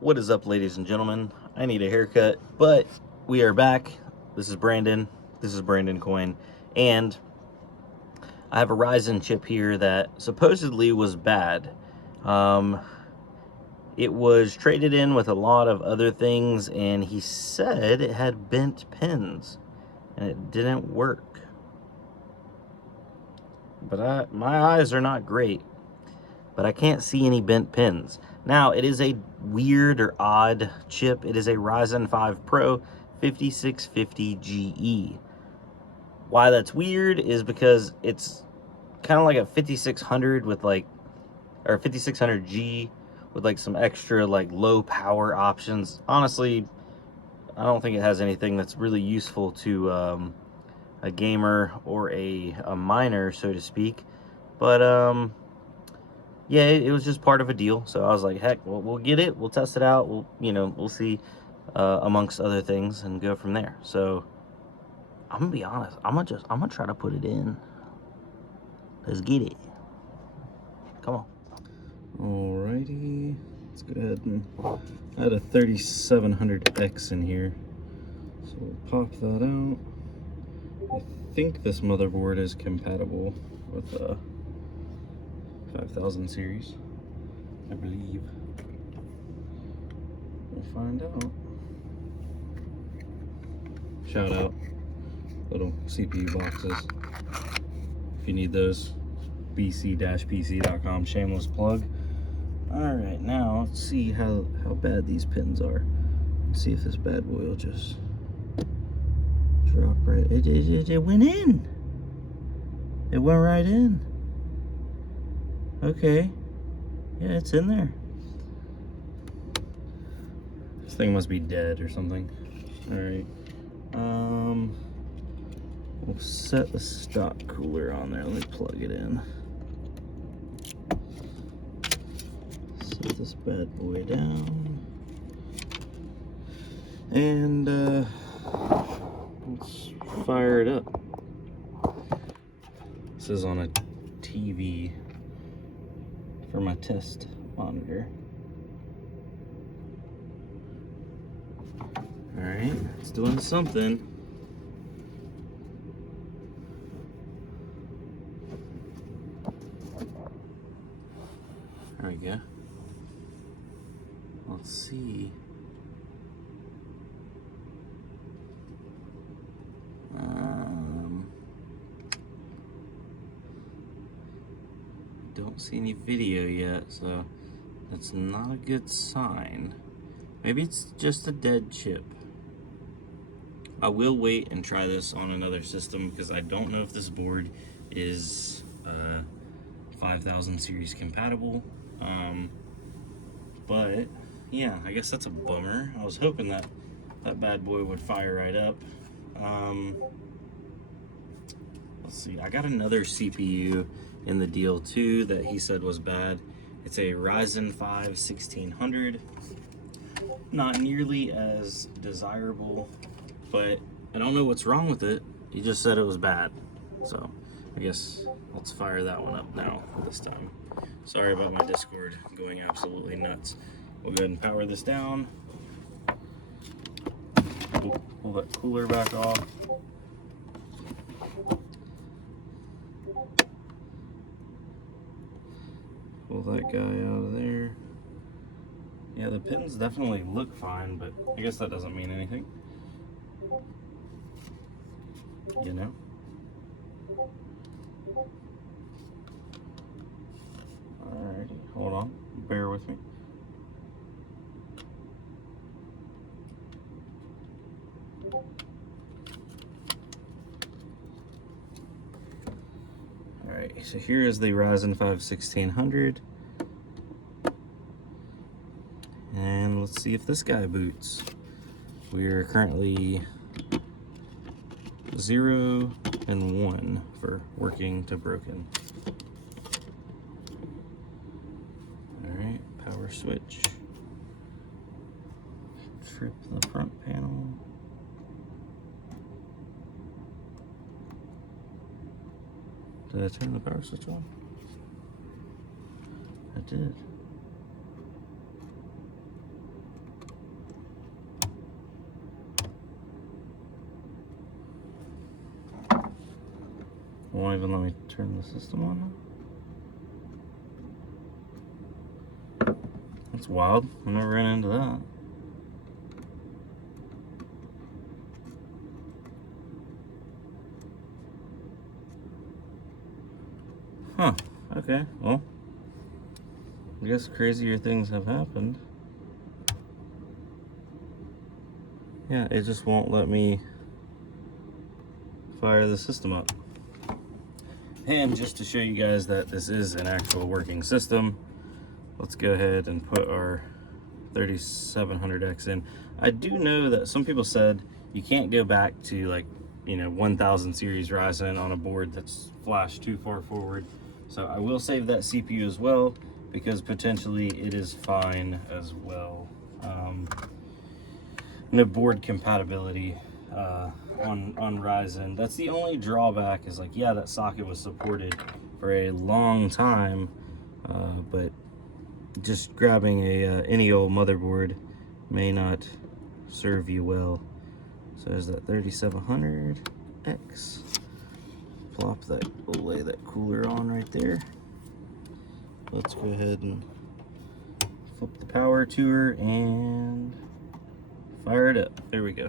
What is up, ladies and gentlemen? I need a haircut, but we are back. This is Brandon. This is Brandon Coin, and I have a Ryzen chip here that supposedly was bad. It was traded in with a lot of other things, and he said it had bent pins, and it didn't work. But my eyes are not great, but I can't see any bent pins. Now, it is a weird or odd chip. It is a Ryzen 5 Pro 5650GE. Why that's weird is because it's kind of like a 5600 with like, or 5600G with like some extra like low power options. Honestly, I don't think it has anything that's really useful to a gamer or a miner, so to speak. But yeah, it was just part of a deal. So I was like, heck, we'll get it. We'll test it out. We'll see, amongst other things, and go from there. So I'm gonna be honest. I'm gonna try to put it in. Let's get it. Come on. Alrighty. Let's go ahead and add a 3700X in here. So we'll pop that out. I think this motherboard is compatible with 5000 series, I believe. We'll find out. Shout out, little CPU boxes. If you need those, bc-pc.com, shameless plug. All right, now let's see how bad these pins are. Let's see if this bad boy will just drop right. It went in. It went right in. Okay, yeah, it's in there. This thing must be dead or something. All right, we'll set the stock cooler on there. Let me plug it in. Set this bad boy down, and let's fire it up. This is on a TV for my test monitor. All right, it's doing something. There we go. Let's see. Don't see any video yet, so that's not a good sign. Maybe it's just a dead chip. I will wait and try this on another system because I don't know if this board is 5000 series compatible. But yeah, I guess that's a bummer. I was hoping that bad boy would fire right up. Let's see, I got another CPU in the deal too that he said was bad. It's a Ryzen 5 1600. Not nearly as desirable, but I don't know what's wrong with it. He just said it was bad. So I guess let's fire that one up now this time. Sorry about my Discord going absolutely nuts. We'll go ahead and power this down. We'll pull that cooler back off. Pull that guy out of there. Yeah, the pins definitely look fine, but I guess that doesn't mean anything. You know? Alrighty, hold on. Bear with me. Alright, so here is the Ryzen 5 1600. And let's see if this guy boots. We're currently 0 and 1 for working to broken. Alright, power switch. Trip the front panel. Did I turn the power switch on? I did. won't even let me turn the system on. That's wild. I never ran into that. Huh. Okay. Well, I guess crazier things have happened. Yeah, it just won't let me fire the system up. And just to show you guys that this is an actual working system, let's go ahead and put our 3700X in. I do know that some people said you can't go back to, like, you know, 1000 series Ryzen on a board that's flashed too far forward. So I will save that CPU as well, because potentially it is fine as well. No board compatibility on Ryzen. That's the only drawback, is like, yeah, that socket was supported for a long time, but just grabbing a any old motherboard may not serve you well. So there's that 3700X. Plop that, we'll lay that cooler on right there. Let's go ahead and flip the power to her and fire it up. There we go.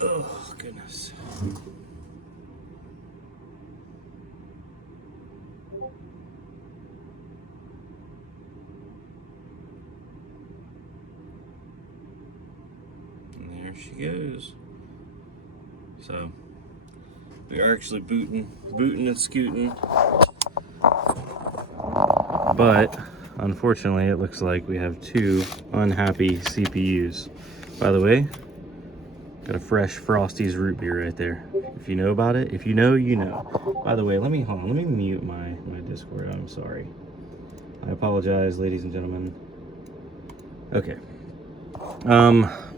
Oh, goodness. And there she goes. So we are actually booting and scooting. But unfortunately, it looks like we have two unhappy CPUs. By the way, got a fresh Frosty's root beer right there. If you know about it, if you know, you know. By the way, hold on, let me mute my Discord. I'm sorry. I apologize, ladies and gentlemen. Okay.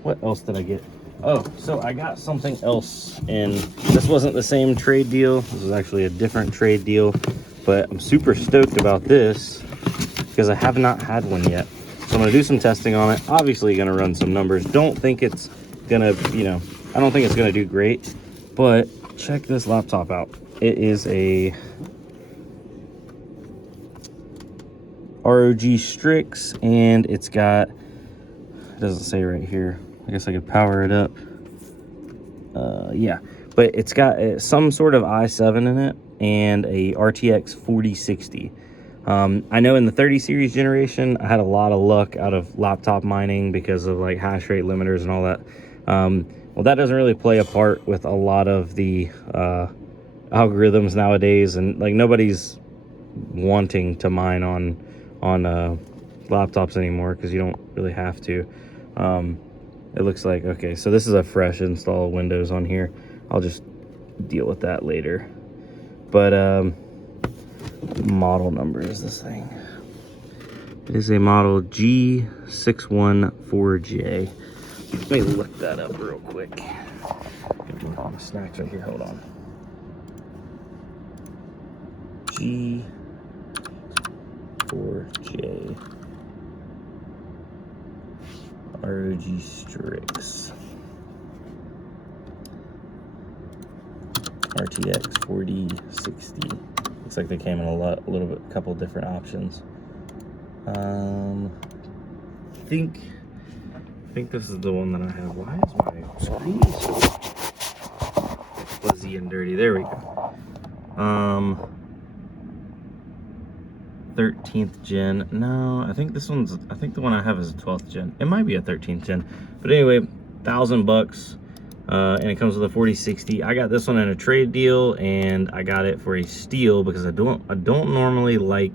What else did I get? Oh, so I got something else, and this wasn't the same trade deal. This was actually a different trade deal, but I'm super stoked about this because I have not had one yet. So I'm gonna do some testing on it. Obviously gonna run some numbers. Don't think it's gonna, you know, I don't think it's gonna do great, but check this laptop out. It is a ROG Strix, and it's got, it doesn't say right here. I guess I could power it up. Yeah, but it's got some sort of i7 in it and a RTX 4060. I know in the 30 series generation, I had a lot of luck out of laptop mining because of like hash rate limiters and all that. Well, that doesn't really play a part with a lot of the algorithms nowadays, and like nobody's wanting to mine on laptops anymore because you don't really have to. It looks like, okay, so this is a fresh install of Windows on here. I'll just deal with that later. But model number is this thing. It is a model G614J. Let me look that up real quick. Get my snacks right here, hold on. G4J. ROG Strix. RTX 4060. Looks like they came in a couple different options. I think this is the one that I have. Why is my screen so fuzzy and dirty? There we go. 13th gen. No, I think the one I have is a 12th gen. It might be a 13th gen, but anyway, $1,000, and it comes with a 4060. I got this one in a trade deal, and I got it for a steal because I don't normally like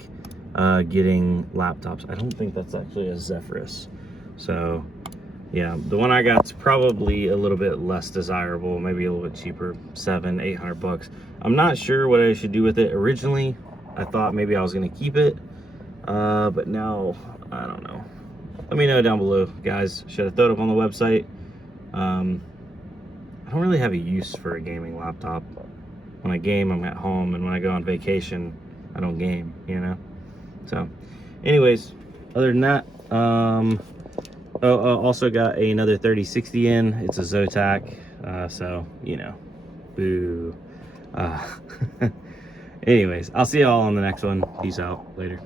getting laptops. I don't think that's actually a Zephyrus. So yeah, the one I got's probably a little bit less desirable, maybe a little bit cheaper, $700-800. I'm not sure what I should do with it. Originally I thought maybe I was gonna keep it, but now I don't know. Let me know down below, guys. Should I throw it up on the website? I don't really have a use for a gaming laptop. When I game, I'm at home, and when I go on vacation, I don't game, you know? So anyways, other than that, Oh, also got another 3060 in. It's a Zotac, so you know, boo. Uh, anyways, I'll see y'all on the next one. Peace out. Later.